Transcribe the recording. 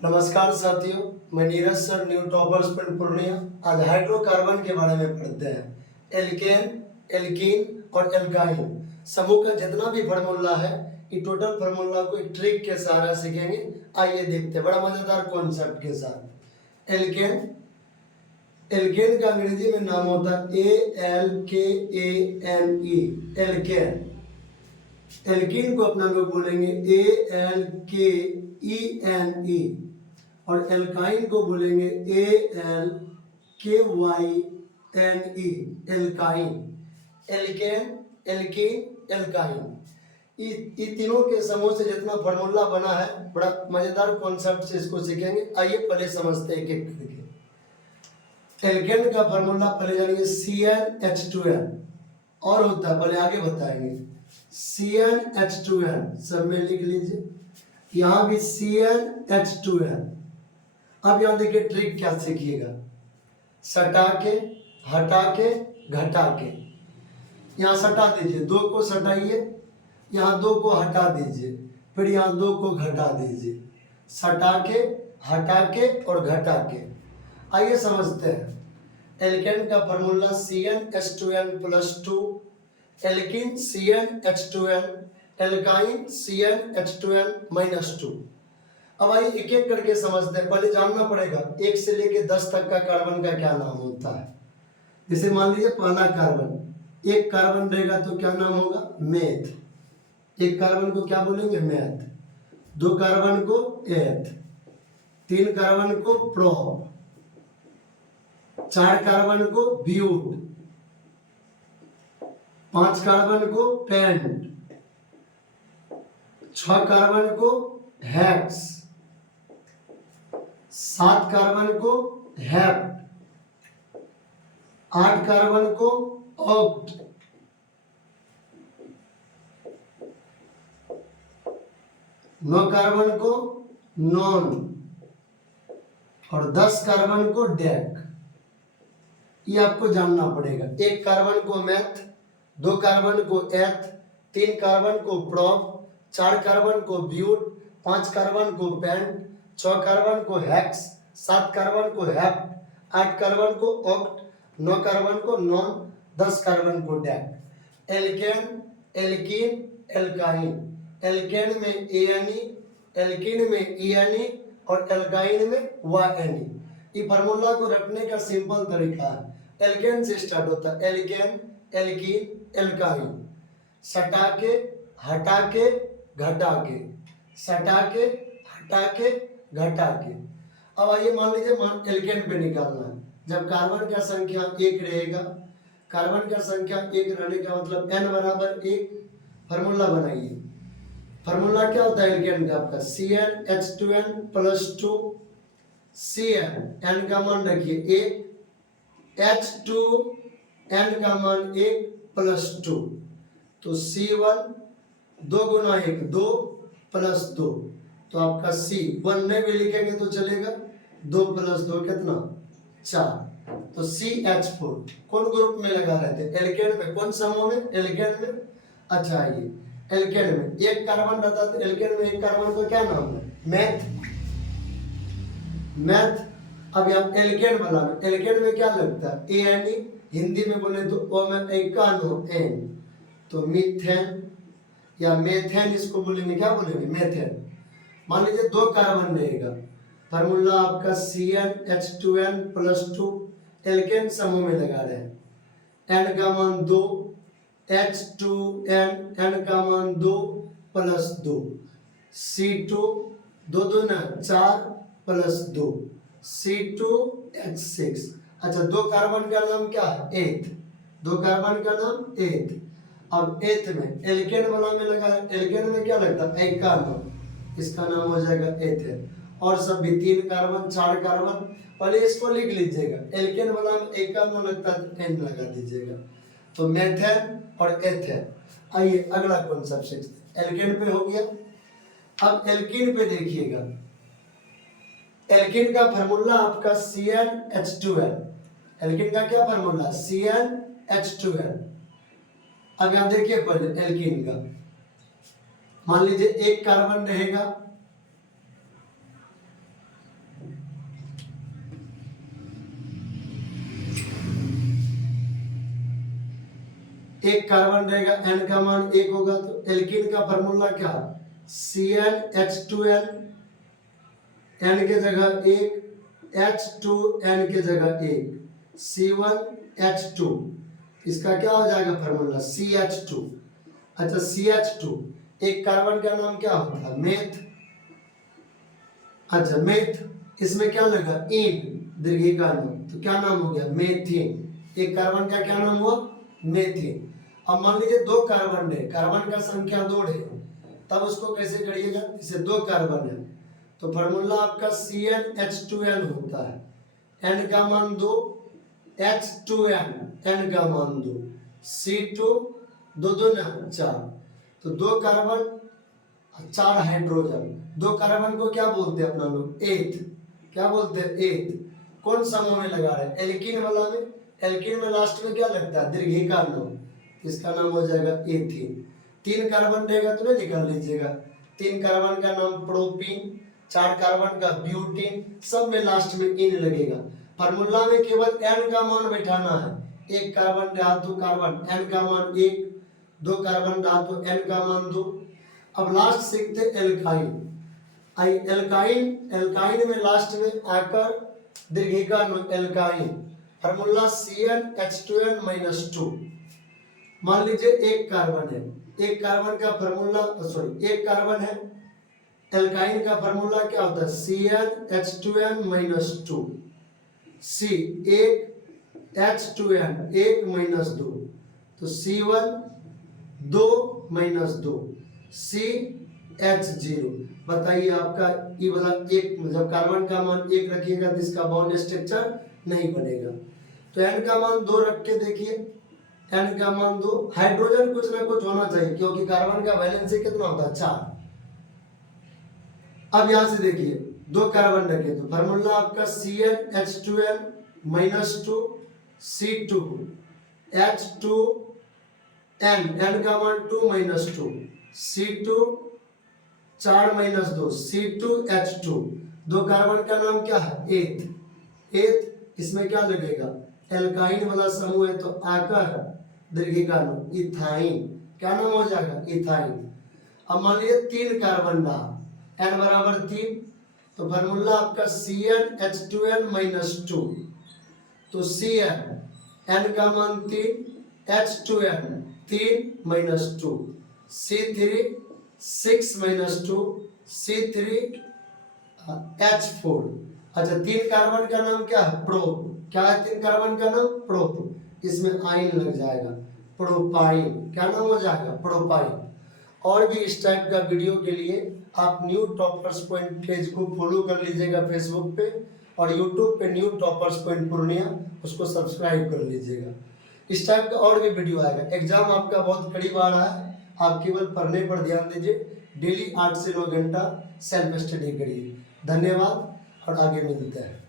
नमस्कार साथियों, मैं नीरज सर, न्यू टॉपर्स पिंड पूर्णिया। आज हाइड्रोकार्बन के बारे में पढ़ते हैं। एल्केन, एल्कीन और एल्काइन समूह का जितना भी फार्मूला है, ये टोटल फार्मूला को एक ट्रिक के सहारा सीखेंगे। आइए देखते हैं, बड़ा मजेदार कॉन्सेप्ट के साथ। एल्केन, एल्केन का अंग्रेजी में नाम होता है ALKANE, एल्केन। एल्कीन को अपना लोग बोलेंगे ALKENE और एल्काइन को बोलेंगे ALKYNE, alkyne. Alkane, alkene, alkyne, ये तीनों के समूह से जितना फार्मूला बना है, बड़ा मजेदार कॉन्सेप्ट से इसको सीखेंगे। आइए पहले समझते हैं एक एक करके। एल्केन का फार्मूला पहले जानेंगे CnH2n, और होता है, पहले आगे बताएंगे। CnH2n सब में लिख लीजिए, यहां भी CnH2n। अब यहां देखिए ट्रिक क्या सीखिएगा। सटा के, हटा के, घटा के। यहां सटा दीजिए, दो को सटाइए, यहां दो को हटा दीजिए, फिर यहां दो को घटा दीजिए। सटा के, हटा के और घटा के। आइए समझते हैं। एल्केन का formula CnH2n+2, alkene CnH2n, alkyne CnH2n-2। अब आइए एक एक करके समझते हैं। पहले जानना पड़ेगा 1 से लेके 10 तक का कार्बन का क्या नाम होता है। जैसे मान लीजिए पहला कार्बन, एक कार्बन रहेगा तो क्या नाम होगा? मेथ। एक कार्बन को क्या बोलेंगे? मेथ। दो कार्बन को एथ, तीन कार्बन को प्रोप, चार कार्बन को ब्यूट, पांच कार्बन को पेंट, छह कार्बन को हेक्स, सात कार्बन को हेप्ट, आठ कार्बन को ऑक्ट, नौ कार्बन को नॉन और 10 कार्बन को डेक। ये आपको जानना पड़ेगा। एक कार्बन को मेथ, दो कार्बन को एथ, तीन कार्बन को प्रोप, चार कार्बन को ब्यूट, पांच कार्बन को पेंट, छह कार्बन को हेक्स, सात कार्बन को हेप्ट, आठ कार्बन को ऑक्ट, नौ कार्बन को नॉन, 10 कार्बन को dec. Alkane, alkene, alkyne. Alkane में ANE, एल्कीन में ENE और एल्काइन में YNE। ये फार्मूला को रखने का सिंपल तरीका है। एल्केन से स्टार्ट होता है, एल्केन, एल्कीन, एल्काइन। सटा के, हटा के, घटा के, सटा के, हटा के, घटा के। अब आइए मान लीजिए एल्केन पे निकालना है। जब कार्बन का संख्या 1 रहेगा, कार्बन का संख्या 1 रहने का मतलब n बराबर 1। फार्मूला बनाइए। फार्मूला क्या होता है एल्केन का? आपका CnH2n+2, Cn, n का मान रखिए 1, H2, n का मान 1+2, तो C1 2 गुना 1 2 प्लस 2, तो आपका C1 नहीं भी लिखेंगे तो चलेगा। 2 + 2 कितना? 4। तो CH4 कौन ग्रुप में लगा रहे थे? एल्केन में। कौन समूह में? एल्केन में। अच्छा, ये एल्केन में एक कार्बन रहता है, तो एल्केन में एक कार्बन का क्या नाम है? मेथ। मेथ। अब यहाँ एल्केन बना, एल्केन में क्या लगता है? ANE। हिंदी में बोले तो ओ में एकानो एन, तो मीथेन या मेथेन इसको बोलेंगे। क्या बोलेंगे? मेथेन। मान लीजिए दो कार्बन रहेगा, फार्मूला आपका CnH2n+2, एल्केन समूह में लगा रहे हैं। n का मान 2, H2n, n का मान 2 + 2, C2 2 2 ना 4 + 2, C2H6। अच्छा, दो कार्बन का नाम क्या है? एथ। दो कार्बन का नाम एथ। अब एथ में एल्केन वाला में लगा है, एल्केन में क्या लगता है? एकानो, इसका नाम हो जाएगा एथेन। और सब भी 3 कार्बन, 4 कार्बन। पहले इसको लिख लीजिएगा, एल्केन वाला में एकानो लगता है तो n लगा दीजिएगा, तो मेथेन और एथेन। आइए अगला कॉन्सेप्ट सीखते हैं। एल्केन पे हो गया। अब एल्कीन पे देखिएगा। एल्कीन का फार्मूला आपका CnH2n। एल्कीन का क्या फार्मूला? CnH2n। अब यहां देखिए पहले एल्कीन का, मान लीजिए एक कार्बन रहेगा, एक कार्बन रहेगा, N का मान 1 होगा, तो एल्कीन का फार्मूला क्या, CnH2n, N के जगह 1, H2n के जगह 1, C1H2, इसका क्या हो जाएगा फार्मूला, CH2। अच्छा CH2, एक कार्बन का नाम क्या होता है, मेथ। अच्छा मेथ, इसमें क्या लगा, इन, दीर्घिकार में, तो क्या नाम हो गया, मेथेन। एक कार्बन का क्या नाम हुआ, मेथेन। अब मान लीजिए दो कार्बन है, कार्बन का संख्या 2 है, तब उसको कैसे करिएगा, इसे 2 कार्बन है तो फार्मूला आपका CnH2n होता है, N का मान 2, H2n, N का मान 2, C2, 2 2 ना 4, तो 2 कार्बन 4 हाइड्रोजन। 2 कार्बन को क्या बोलते हैं अपना लोग, एथ। क्या बोलते हैं, एथ। कौन समूह में लगा रहे हैं, एल्कीन वाला में। एल्कीन में लास्ट में क्या लगता है, दीर्घिकार नो, इसका नाम हो जाएगा एथीन। 3 कार्बन रहेगा तो नहीं निकाल लीजिएगा, 3 कार्बन का नाम प्रोपीन, 4 कार्बन का ब्यूटीन, सब में लास्ट में इन लगेगा। फार्मूला में केवल N का मान बैठाना है, एक कार्बन रहा तो कार्बन N का मान 1, 2 कार्बन रहा तो N का मान 2। अब लास्ट सीखते एल्काइन। एल्काइन में लास्ट में आकर दीर्घिकार नो, एल्काइन, फार्मूला CnH2n-2। मान लीजिए एक कार्बन है, एक कार्बन का फार्मूला, सॉरी एक कार्बन है, एल्काइन का फार्मूला क्या होता है, CnH2n-2, C, एक H2n, 1 - 2, तो C1, 2 - 2, CH0। बताइए आपका ये वाला एक, जब कार्बन का मान 1 रखिएगा तो इसका बॉन्ड स्ट्रक्चर नहीं बनेगा। तो N का मान 2 रख के देखिए, N का मान 2, हाइड्रोजन कुछ ना कुछ होना चाहिए क्योंकि कार्बन का वैलेंसी कितना होता है, 4। अब यहां से देखिए 2 कार्बन रखे तो फार्मूला आपका CnH2n-2, C2, H2n, N का मान 2 - 2, C2, 4 - 2, C2H2। 2 कार्बन का नाम क्या है, एथ। एथ, इसमें क्या लगेगा, एल्काइन वाला समूह है तो आकर दीर्घिकार नो, इथाइन। क्या नाम हो जाएगा, इथाइन। अब मान लीजिए 3 कार्बन रहा, N बराबर 3, तो फार्मूला आपका CnH2n-2, तो Cn, N का मान 3, H2n, 3 - 2, C3, 6 - 2, C3, H4। अच्छा 3 कार्बन का नाम क्या है, प्रोप। क्या है 3 कार्बन का नाम, प्रोप, इसमें आइन लग जाएगा, प्रोपाइन। क्या नाम हो जाएगा, प्रोपाइन। और भी इस टाइप का वीडियो के लिए आप न्यू टॉपर्स पॉइंट पेज को फॉलो कर लीजिएगा फेसबुक पे, और यूट्यूब पे न्यू टॉपर्स पॉइंट पूर्णिया, उसको सब्सक्राइब कर लीजिएगा। इस टाइप का और भी वीडियो आएगा। एग्जाम आपका बहुत करीब आ रहा है, आप केवल पढ़ने पर ध्यान दीजिए, डेली 8 से 9 घंटा सेल्फ स्टडी करिए। धन्यवाद और आगे मिलते हैं।